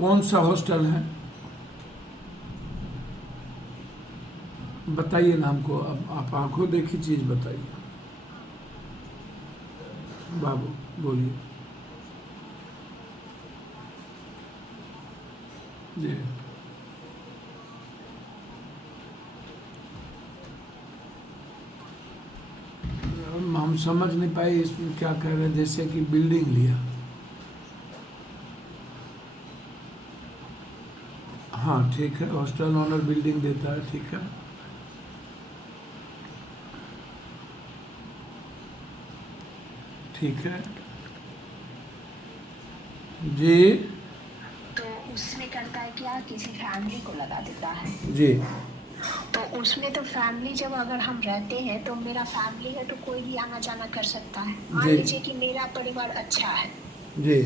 कौन सा हॉस्टल है बताइए ना हमको। अब आप आंखों देखी चीज़ बताइए बाबू, बोलिए जी। हम समझ नहीं पाए इसमें क्या कह रहे हैं। जैसे कि बिल्डिंग लिया, हाँ ठीक है, हॉस्टल ओनर बिल्डिंग देता है, ठीक है। ठीक है जी। तो उसमें करता है क्या, किसी फैमिली को लगा देता है। जी तो उसमें तो फैमिली, जब अगर हम रहते हैं तो मेरा फैमिली है तो कोई भी आना जाना कर सकता है। मान जी लीजिए कि मेरा परिवार अच्छा है जी।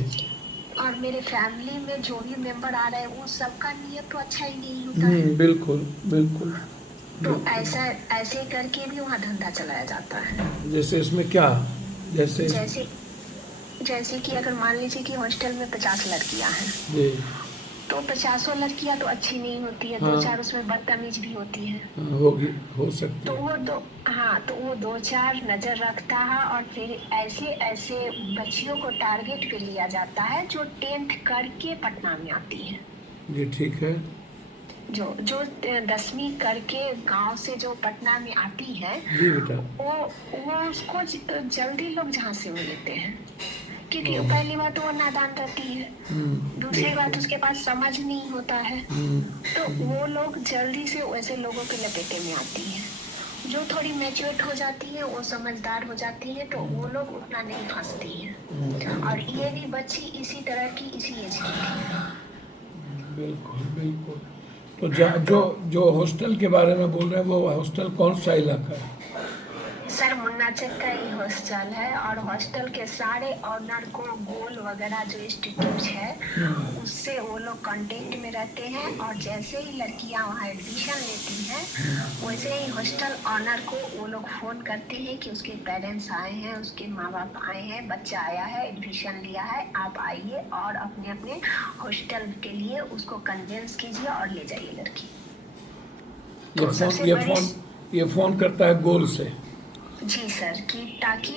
और मेरे फैमिली में जो भी मेंबर आ रहे हैं वो सबका नियत तो अच्छा ही नहीं होता है। बिल्कुल बिल्कुल तो बिल्कुल। ऐसा ऐसे करके भी वहाँ धंधा चलाया जाता है। जैसे इसमें क्या, जैसे जैसे जैसे कि अगर मान लीजिए कि हॉस्टल में 50 लड़कियां हैं, जी तो 50 लड़कियां तो अच्छी नहीं होती है, दो हाँ चार उसमें बदतमीज भी होती है। हाँ, होगी, हो सकती तो है। वो दो हाँ, तो वो दो चार नजर रखता है और फिर ऐसे ऐसे बच्चियों को टारगेट पे लिया जाता है जो 10th करके पटना में आती है। जी ठीक है। जो जो 10वीं करके गांव से जो पटना में आती है, जी बेटा। वो उसको जल्दी लोग झांसे में लेते हैं, क्योंकि ओह, पहली बात वो नादान रहती है, दूसरी बात बिल्कुल। उसके पास समझ नहीं होता है। तो वो लोग जल्दी से वैसे लोगों के लपेटे में आती है। जो थोड़ी मैच्योर हो जाती है, वो समझदार हो जाती है, तो वो लोग उतना नहीं फंसती है। और ये भी बच्ची इसी तरह की, इसी एज की थी। बिल्कुल बिल्कुल। तो जो तो जो हॉस्टल के बारे में बोल रहे हैं, वो हॉस्टल कौन सा इलाका है? सर मुन्नाचक का ही हॉस्टल है, और हॉस्टल के सारे ऑनर को गोल वगैरह जो इंस्टीट्यूट है उससे वो लोग कांटेक्ट में रहते हैं। और जैसे ही लड़कियां वहाँ एडमिशन लेती हैं, वैसे ही हॉस्टल ऑनर को वो लोग फोन करते हैं कि उसके पेरेंट्स आए हैं, उसके माँ बाप आए हैं, बच्चा आया है, एडमिशन लिया है, आप आइए और अपने अपने हॉस्टल के लिए उसको कन्विंस कीजिए और ले जाइए लड़की। ये तो फोन सबसे ये बड़ी, फोन ये फोन करता है गोल से? जी सर, कि ताकि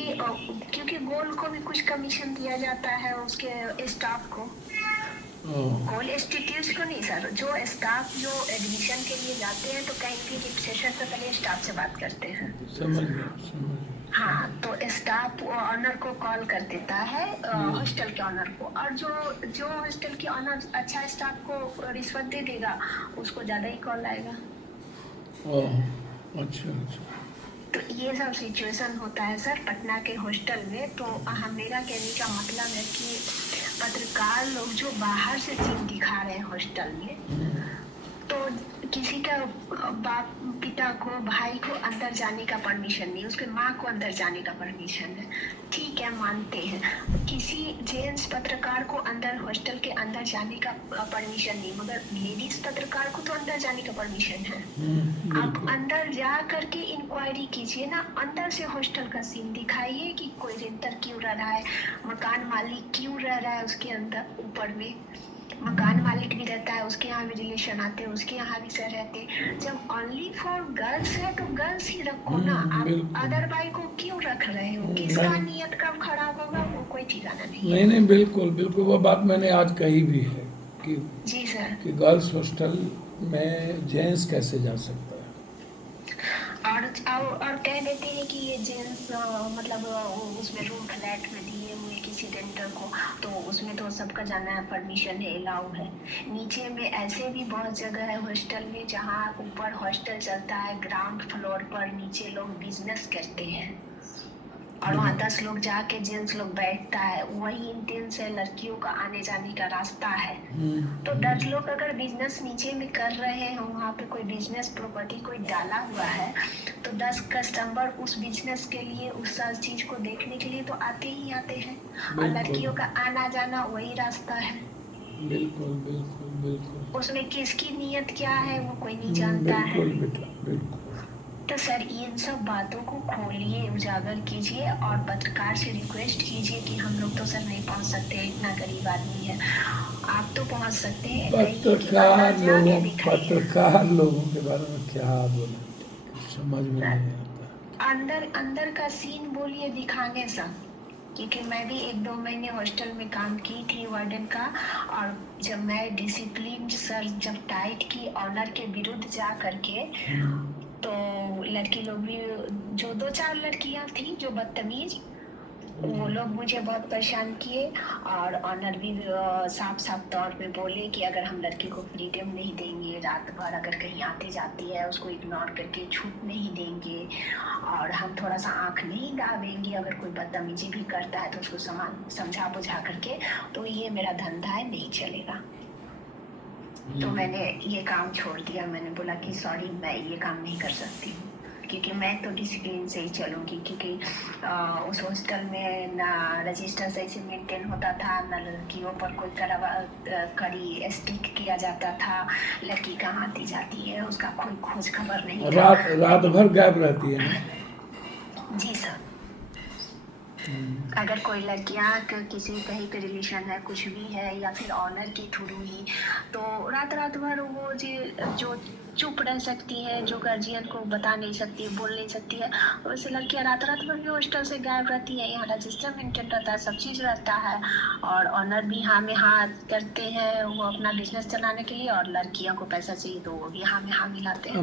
क्योंकि गोल को भी कुछ कमीशन दिया जाता है उसके स्टाफ को। ओह, गोल इंस्टीट्यूट को नहीं सर, जो स्टाफ जो एडमिशन के लिए जाते हैं तो कहीं भी रिसेप्शन से पहले स्टाफ से बात करते हैं। समझ गया समझ गया। हाँ, तो स्टाफ ऑनर को कॉल कर देता है, जी। हॉस्टल के ऑनर को। और जो जो हॉस्टल के ऑनर अच्छा स्टाफ को रिश्वत दे देगा, उसको ज्यादा ही कॉल आएगा। ओह, अच्छा अच्छा। तो ये सब सिचुएशन होता है सर पटना के हॉस्टल में। तो मेरा कहने का मतलब है कि पत्रकार लोग जो बाहर से सीन दिखा रहे हैं हॉस्टल में, तो किसी का बाप पिता को, भाई को अंदर जाने का परमिशन नहीं, उसके माँ को अंदर जाने का परमिशन है, ठीक है मानते हैं। किसी जेंट्स पत्रकार को अंदर हॉस्टल के अंदर जाने का परमिशन नहीं, मगर लेडीज पत्रकार को तो अंदर जाने का परमिशन है। आप बिल्कुल अंदर जा करके इंक्वायरी कीजिए ना, अंदर से हॉस्टल का सीन दिखाइए कि कोई रेंटर क्यों रह रहा है, मकान मालिक क्यों रह रहा है उसके अंदर, ऊपर में मकान मालिक भी रहता है, उसके यहाँ भी रिलेशन आते हैं, उसके यहाँ भी सर रहते हैं। जब ओनली फॉर गर्ल्स है तो गर्ल्स ही रखो ना, आप बिल्कुल। अदर बाई को क्यों रख रहे हो? किसका नहीं नियत कब खराब होगा वो कोई ठिकाना नहीं नहीं है। नहीं, बिल्कुल बिल्कुल, वो बात मैंने आज कही भी है कि जी सर। गर्ल्स हॉस्टल में जेंट्स कैसे जा सकता है। और कह देते हैं कि ये जेंट्स मतलब उसमें रूम फ्लैट में दिए हुए किसी रेंटर को, तो उसमें तो सबका जाना परमिशन है, अलाउ है। नीचे में ऐसे भी बहुत जगह है हॉस्टल में जहाँ ऊपर हॉस्टल चलता है, ग्राउंड फ्लोर पर नीचे लोग बिजनेस करते हैं, और वहाँ 10 लोग जाके जेंट्स लोग बैठता है, वही इंटेंस है, लड़कियों का आने जाने का रास्ता है। तो 10 लोग अगर बिजनेस नीचे में कर रहे हैं, वहाँ पे कोई बिजनेस प्रॉपर्टी कोई डाला हुआ है, तो 10 कस्टमर उस बिजनेस के लिए, उस चीज को देखने के लिए तो आते ही आते हैं, और बिल्कुल लड़कियों का आना जाना वही रास्ता है। बिल्कुल बिल्कुल बिल्कुल। उसमें किसकी नीयत क्या है वो कोई नहीं जानता है। बिल्कुल बेटा बिल्कुल। तो सर इन सब बातों को खोलिए, उजागर कीजिए और पत्रकार से रिक्वेस्ट कीजिए कि हम लोग तो सर नहीं पहुंच सकते, इतना गरीब आदमी है, आप तो पहुंच सकते हैं, कहिए कि अंदर जाके दिखाइए। पत्रकार लोगों के बारे में क्या बोले, समझ में नहीं आता। अंदर अंदर का सीन बोलिए, दिखाने सब, क्योंकि मैं भी 1-2 महीने हॉस्टल में काम की थी वार्डन का, और जब मैं डिसिप्लिन सर जब टाइट की ऑनर के विरुद्ध जा करके, तो लड़की लोग भी, जो 2-4 लड़कियां थी जो बदतमीज, वो लोग मुझे बहुत परेशान किए, और ऑनर भी साफ साफ तौर पे बोले कि अगर हम लड़की को फ्रीडम नहीं देंगे, रात भर अगर कहीं आती जाती है उसको इग्नोर करके छूट नहीं देंगे, और हम थोड़ा सा आंख नहीं दाबेंगे, अगर कोई बदतमीजी भी करता है तो उसको समझा बुझा करके, तो ये मेरा धंधा है, नहीं चलेगा। तो मैंने ये काम छोड़ दिया, मैंने बोला कि सॉरी, मैं ये काम नहीं कर सकती हूँ, क्योंकि मैं तो डिसिप्लिन से ही चलूँगी, क्योंकि उस हॉस्टल में ना रजिस्टर सही से मेंटेन होता था, ना लड़कियों पर कोई कड़ी स्ट्रिक्ट किया जाता था, लड़की कहाँ आती जाती है उसका कोई खोज खबर नहीं था। रात भर गायब रहती है ना? जी सर, अगर कोई लड़कियां किसी कहीं पे रिलेशन है, कुछ भी है, या फिर ऑनर के थ्रू ही, तो रात भर वो जो चुप रह सकती है, जो गार्जियन को बता नहीं सकती, बोल नहीं सकती है, वैसे लड़कियां रात भर भी हॉस्टल से गायब रहती है। यहाँ रजिस्टर मेंटेन रहता है, सब चीज रहता है, और ऑनर भी हाँ में हाँ करते हैं वो अपना बिजनेस चलाने के लिए, और लड़कियों को पैसा चाहिए तो वो भी हाँ में हाँ मिलाते हैं।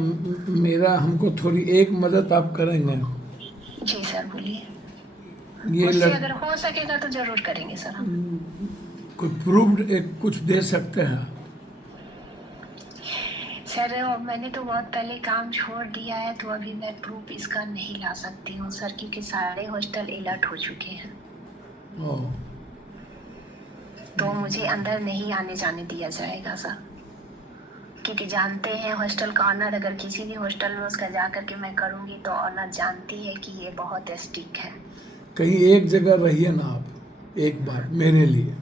हमको थोड़ी एक मदद आप करेंगे? जी सर बोलिए, ये मुझसे अगर हो सकेगा तो जरूर करेंगे सर हम। कोई प्रूफ कुछ दे सकते हैं? सर मैंने तो बहुत पहले काम छोड़ दिया है, तो अभी मैं प्रूफ इसका नहीं ला सकती हूँ सर, क्योंकि सारे हॉस्टल अलर्ट हो चुके हैं, तो मुझे अंदर नहीं आने जाने दिया जाएगा सर, क्योंकि जानते हैं हॉस्टल का ऑनर, अगर किसी भी हॉस्टल में उसका जा करके मैं करूँगी तो ऑनर जानती है कि ये बहुत स्ट्रिक्ट है। कहीं एक जगह रहिए ना आप, एक बार मेरे लिए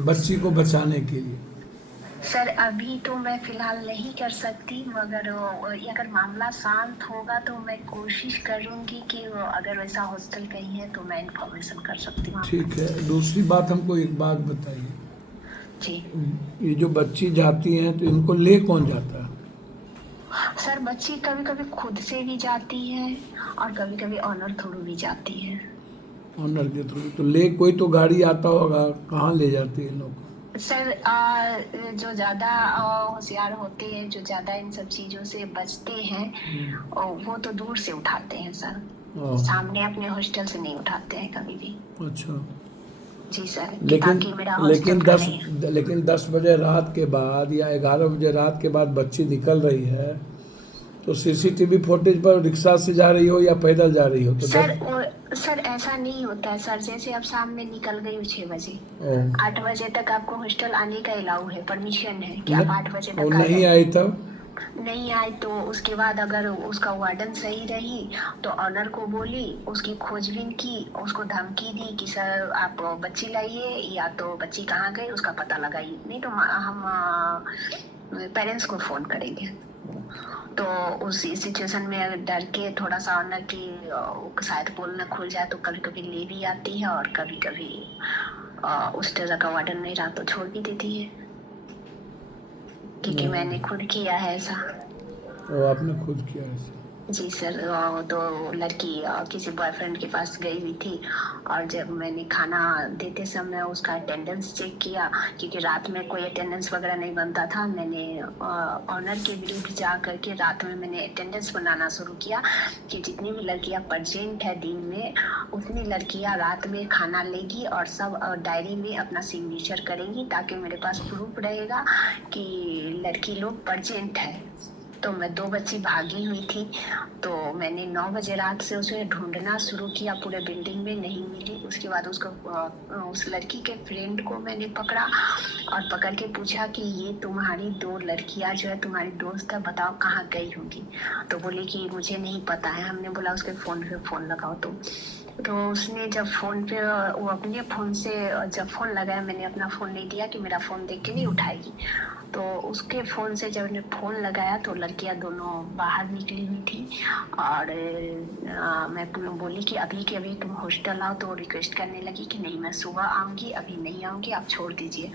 बच्ची को बचाने के लिए। सर अभी तो मैं फिलहाल नहीं कर सकती, मगर अगर मामला शांत होगा तो मैं कोशिश करूंगी कि अगर वैसा हॉस्टल कहीं है तो मैं इन्फॉर्मेशन कर सकती हूँ। ठीक है। दूसरी बात, हमको एक बात बताइए जी, ये जो बच्ची जाती हैं तो इनको ले कौन जाता है? सर बच्ची कभी कभी खुद से भी जाती है, और कभी कभी ऑनर थ्रू भी जाती है। ऑनर के थ्रू? तो ले कोई तो गाड़ी आता होगा, कहाँ ले जाते हैं लोग? सर जो ज्यादा होशियार होते हैं, जो ज्यादा इन सब चीजों से बचते हैं, वो तो दूर से उठाते हैं सर, सामने अपने हॉस्टल से नहीं उठाते हैं कभी भी। अच्छा। जी सर, लेकिन 10 बजे रात के बाद या 11 बजे रात के बाद बच्ची निकल रही है, तो सीसीटीवी फुटेज पर रिक्शा से जा रही हो या पैदल जा रही हो तो सर ऐसा नहीं होता है सर, जैसे अब शाम में निकल गई 6 बजे, 8 बजे तक आपको हॉस्टल आने का अलाउ है, परमिशन है कि आप 8 बजे तक नहीं आई तब? नहीं आई तो उसके बाद अगर उसका वार्डन सही रही तो ऑनर को बोली, उसकी खोजबीन की, उसको धमकी दी कि सर आप बच्ची लाइए, या तो बच्ची कहाँ गई उसका पता लगाइए, नहीं तो हम पेरेंट्स को फोन करेंगे। तो उस सिचुएशन में डर के थोड़ा सा ऑनर की शायद बोलना खुल जाए, तो कभी कभी ले भी आती है, और कभी कभी उस तरह का वार्डन नहीं रहा तो छोड़ भी देती है, क्योंकि मैंने खुद किया है ऐसा। आपने खुद किया ऐसा? जी सर, तो लड़की किसी बॉयफ्रेंड के पास गई हुई थी, और जब मैंने खाना देते समय उसका अटेंडेंस चेक किया, क्योंकि रात में कोई अटेंडेंस वगैरह नहीं बनता था, मैंने ऑनर के विरुद्ध जा करके रात में मैंने अटेंडेंस बनाना शुरू किया कि जितनी भी लड़कियां प्रेजेंट है दिन में, उतनी लड़कियां रात में खाना लेगी और सब डायरी में अपना सिग्नेचर करेंगी, ताकि मेरे पास प्रूफ रहेगा कि लड़की लोग प्रेजेंट है। तो मैं 2 बच्ची भागी हुई थी, तो मैंने 9 बजे रात से उसे ढूंढना शुरू किया पूरे बिल्डिंग में, नहीं मिली। उसके बाद उसको उस लड़की के फ्रेंड को मैंने पकड़ा और पकड़ के पूछा कि ये तुम्हारी 2 लड़कियां जो है तुम्हारी दोस्त है, बताओ कहाँ गई होंगी। तो बोली कि मुझे नहीं पता है। हमने बोला उसके फोन पे फोन लगाओ। तो तो उसने जब फोन पे वो अपने फोन से जब फोन लगाया, मैंने अपना फोन नहीं दिया कि मेरा फोन देख के नहीं उठाएगी, तो उसके फोन से जब ने फोन लगाया तो लड़कियां दोनों बाहर निकली हुई थी। और मैं बोली कि अभी के अभी तुम हॉस्टल आओ, तो रिक्वेस्ट करने लगी कि नहीं मैं सुबह आऊंगी, अभी नहीं आऊंगी, आप छोड़ दीजिए।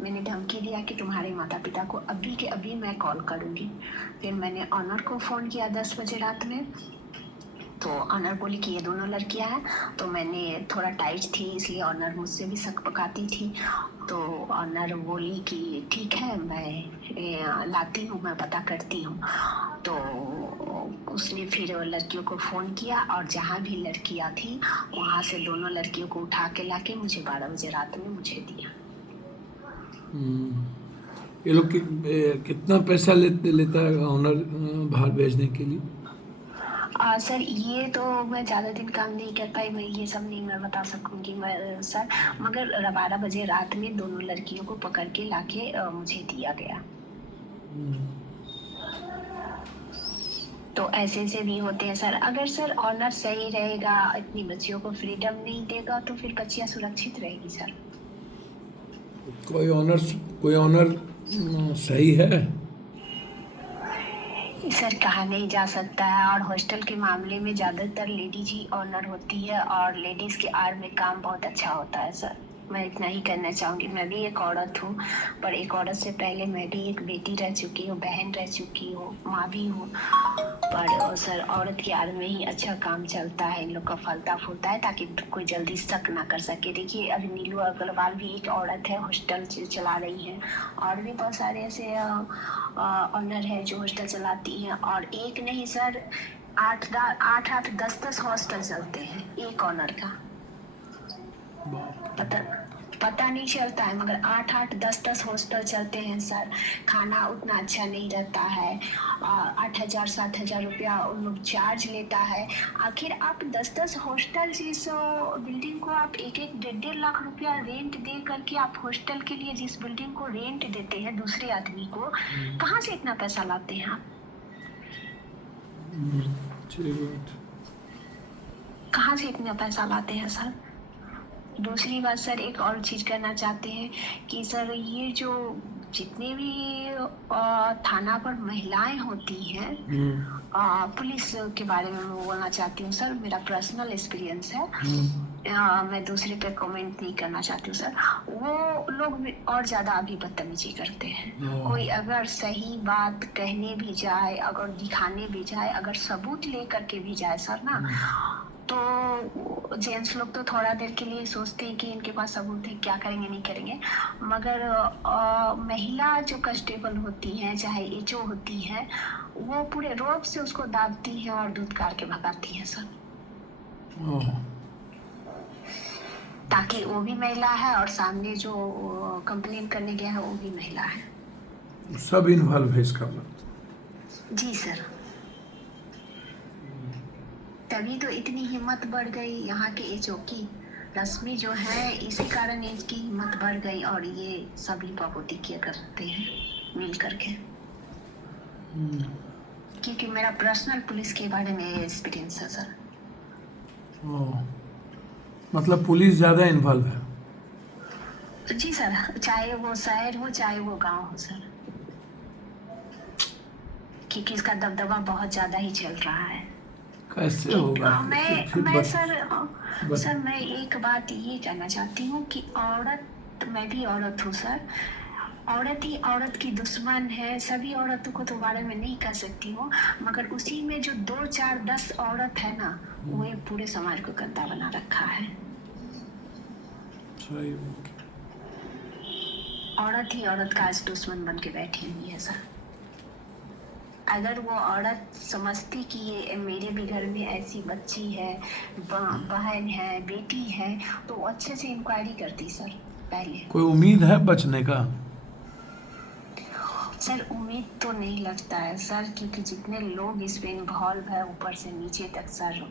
मैंने धमकी दिया कि तुम्हारे माता पिता को अभी के अभी मैं कॉल करूंगी। फिर मैंने ऑनर को फोन किया 10 बजे रात में, तो ऑनर बोली कि ये दोनों लड़कियां हैं। तो मैंने थोड़ा टाइट थी इसलिए ऑनर मुझसे भी शक पकाती थी। तो ऑनर बोली कि ठीक है, मैं लाती हूँ, मैं पता करती हूँ। तो उसने फिर लड़कियों को फ़ोन किया और जहाँ भी लड़कियां थी वहाँ से दोनों लड़कियों को उठा के लाके मुझे 12 बजे रात में मुझे दिया। ये लोग कितना पैसा लेता है ऑनर बाहर भेजने के लिए? सर ये तो मैं ज़्यादा दिन काम नहीं कर पाई, मैं ये सब नहीं मैं बता सकूंगी मैं सर, मगर 12 बजे रात में दोनों लड़कियों को पकड़ के लाके मुझे दिया गया। तो ऐसे भी होते हैं सर। अगर सर ऑनर सही रहेगा, इतनी बच्चियों को फ्रीडम नहीं देगा, तो फिर बच्चियां सुरक्षित रहेगी सर। कोई ऑनर सही है? सर कहा नहीं जा सकता है, और हॉस्टल के मामले में ज्यादातर लेडीज ही ऑनर होती है, और लेडीज के आड़ में काम बहुत अच्छा होता है सर। मैं इतना ही कहना चाहूंगी। मैं भी एक औरत हूँ, पर एक औरत से पहले मैं भी एक बेटी रह चुकी हूँ, बहन रह चुकी हूँ, माँ भी हूँ। पर सर औरत की आड़ में ही अच्छा काम चलता है, इन लोग का फलता फूलता है, ताकि कोई जल्दी शक ना कर सके। देखिए अभी नीलू अग्रवाल भी एक औरत है, हॉस्टल चला रही है, और भी बहुत सारे ऐसे ऑनर है जो हॉस्टल चलाती हैं। और एक नहीं सर, 8-10 हॉस्टल चलते हैं एक ऑनर का। पता नहीं चलता है, मगर 8-10 हॉस्टल चलते हैं सर। खाना उतना अच्छा नहीं रहता है, 8,000-7,000 रुपया उन लोग चार्ज लेता है। आखिर आप 10 हॉस्टल जिस बिल्डिंग को आप 1-1 1.5 लाख रुपया रेंट दे करके आप हॉस्टल के लिए जिस बिल्डिंग को रेंट देते हैं दूसरे आदमी को, कहाँ से इतना पैसा लाते हैं आप? कहाँ से इतना पैसा लाते हैं सर? दूसरी बात सर, एक और चीज करना चाहते हैं कि सर ये जो जितने भी थाना पर महिलाएं होती हैं, पुलिस के बारे में मैं बोलना चाहती हूँ सर, मेरा पर्सनल एक्सपीरियंस है। मैं दूसरे पे कमेंट नहीं करना चाहती हूँ सर। वो लोग और ज्यादा अभी बदतमीजी करते हैं। कोई अगर सही बात कहने भी जाए, अगर दिखाने भी जाए, अगर सबूत लेकर के भी जाए सर ना, तो जेंट्स लोग तो थोड़ा देर के लिए सोचते हैं कि इनके पास सबूत है, क्या करेंगे नहीं करेंगे। मगर महिला जो कांस्टेबल होती हैं, चाहे एचओ होती हैं, वो पूरे रोब से उसको दाबती हैं और धुतकार के भगाती हैं सर। ताकि वो भी महिला है और सामने जो कंप्लेन करने गया है वो भी महिला है। सब इन्वॉल्व है इसका मतलब? जी सर। तभी तो इतनी हिम्मत बढ़ गई यहाँ के एचओ की। रश्मि जो है, इसी कारण इसकी हिम्मत बढ़ गई, और ये सभी बाबूती किया करते हैं मिल करके। क्योंकि मेरा पर्सनल पुलिस के बारे में एक्सपीरियंस है सर। मतलब पुलिस ज्यादा इन्वॉल्व है? जी सर, चाहे वो शहर हो चाहे वो गांव हो सर, क्योंकि इसका दबदबा बहुत ज्यादा ही चल रहा है। कैसे होगा? मैं सर मैं एक बात ये कहना चाहती हूँ कि औरत, मैं भी औरत हूँ सर, औरत ही औरत की दुश्मन है। सभी औरतों को तो बारे में नहीं कह सकती हूँ, मगर उसी में जो 2, 4, 10 औरत है ना, वो पूरे समाज को गंदा बना रखा है। औरत ही औरत का आज दुश्मन बन के बैठी हुई है सर। अगर वो औरत समझती कि ये मेरे भी घर में ऐसी बच्ची है, बहन है, बेटी है, तो अच्छे से इंक्वायरी करती सर पहले। कोई उम्मीद है बचने का? सर उम्मीद तो नहीं लगता है सर, क्योंकि जितने लोग इसमें इन्वॉल्व है ऊपर से नीचे तक सर,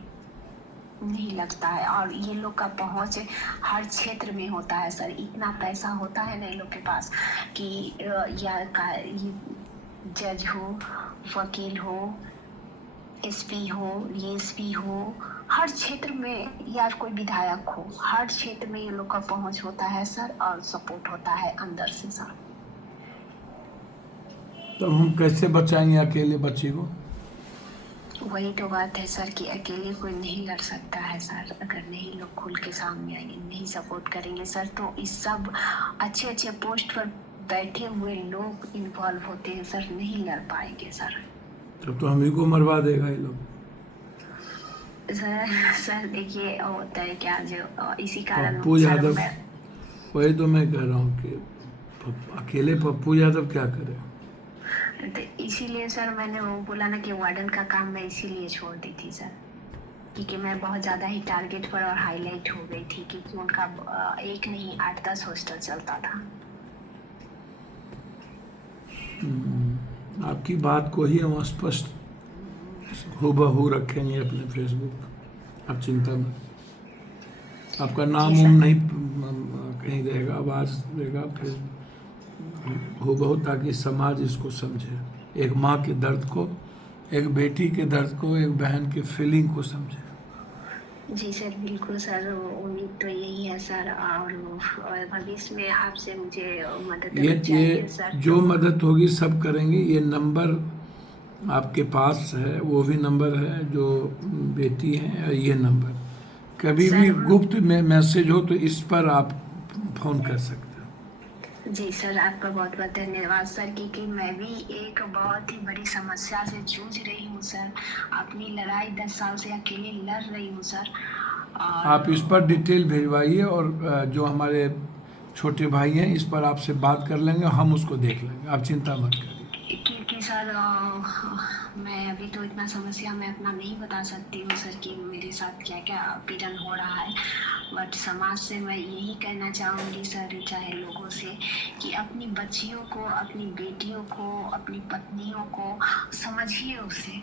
नहीं लगता है। और ये लोग का पहुंच हर क्षेत्र में होता है सर। इतना पैसा होता है ना इन लोग के पास कि जज हो, वकील हो, एसपी हो, डीएसपी हो, हर क्षेत्र में, या कोई विधायक हो, हर क्षेत्र में ये लोग का पहुंच होता है सर, और सपोर्ट होता है अंदर से सर। तो हम कैसे बचाएंगे अकेले बच्ची को? वही तो बात है सर कि अकेले कोई नहीं लड़ सकता है सर। अगर नहीं लोग खुल के सामने आएंगे, नहीं सपोर्ट करेंगे सर, तो इस सब अच्छे अच्छे पोस्ट पर बैठे हुए लोग इन्वॉल्व होते हैं सर, नहीं लड़ पाएंगे सर। तब तो हम ही को मरवा देगा ये लोग। सर देखिए होता है क्या, जो इसी कारण पप्पू सर यादव, मैं, वही तो मैं कह रहा हूँ कि अकेले पप्पू यादव क्या करे। तो इसीलिए सर मैंने वो बोला ना कि वार्डन का काम मैं इसीलिए छोड़ दी थी सर, क्योंकि मैं बहुत ज़्यादा ही टारगेट पर और हाईलाइट हो गई थी, क्योंकि उनका एक नहीं 8-10 हॉस्टल चलता था। आपकी बात को ही हम स्पष्ट हूबहू रखेंगे अपने फेसबुक, आप चिंता मत। आपका नाम जी उम सर। नहीं कहीं रहेगा, आवाज़ रहेगा फेसबुक हूबहू, ताकि समाज इसको समझे, एक माँ के दर्द को, एक बेटी के दर्द को, एक बहन के फीलिंग को समझे। जी सर बिल्कुल सर, उम्मीद तो यही है सर, और भविष्य में आपसे मुझे मदद अगर चाहिए सर जो तो। मदद होगी सब करेंगे। ये नंबर आपके पास है, वो भी नंबर है जो बेटी है, ये नंबर कभी भी सर गुप्त में मैसेज हो तो इस पर आप फ़ोन कर सकते हैं। जी सर, आपका बहुत बहुत धन्यवाद सर, क्योंकि मैं भी एक बहुत ही बड़ी समस्या से जूझ रही हूँ सर। अपनी लड़ाई 10 साल से अकेले लड़ रही हूँ सर। आप इस पर डिटेल भिजवाइए, और जो हमारे छोटे भाई हैं इस पर आपसे बात कर लेंगे, हम उसको देख लेंगे, आप चिंता मत करिए। क्योंकि सर मैं अभी तो इतना समस्या मैं अपना नहीं बता सकती हूँ सर कि मेरे साथ क्या क्या पीड़न हो रहा है, बट समाज से मैं यही कहना चाहूँगी सर, चाहे लोगों से, कि अपनी बच्चियों को, अपनी बेटियों को, अपनी पत्नियों को समझिए उसे।